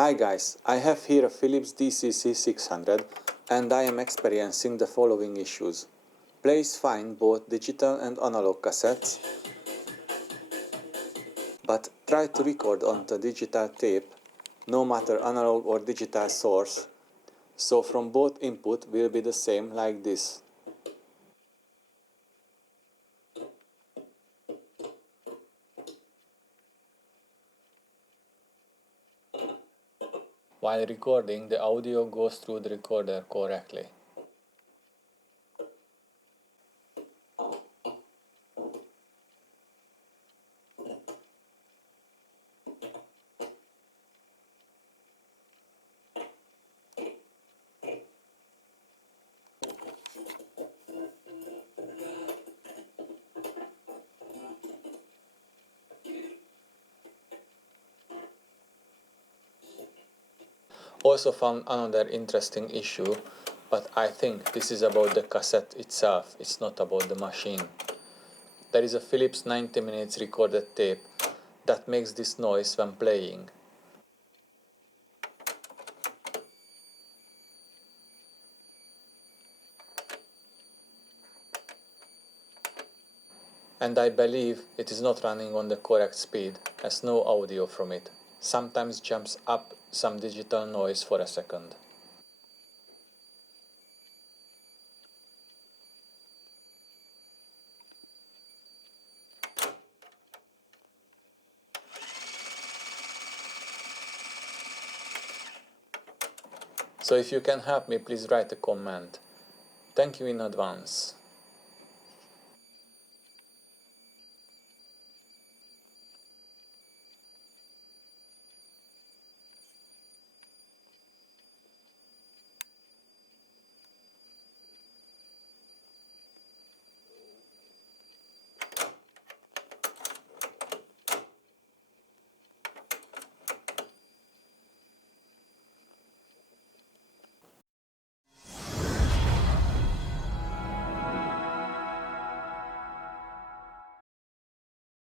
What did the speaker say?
Hi guys, I have here a Philips DCC 600 and I am experiencing the following issues. Plays fine both digital and analog cassettes, but try to record onto digital tape, no matter analog or digital source, so from both input will be the same like this. While recording, the audio goes through the recorder correctly. Also found another interesting issue, but I think this is about the cassette itself, it's not about the machine. There is a Philips 90 minutes recorded tape that makes this noise when playing. And I believe it is not running on the correct speed, as no audio from it. Sometimes jumps up some digital noise for a second. So if you can help me, please write a comment. Thank you in advance.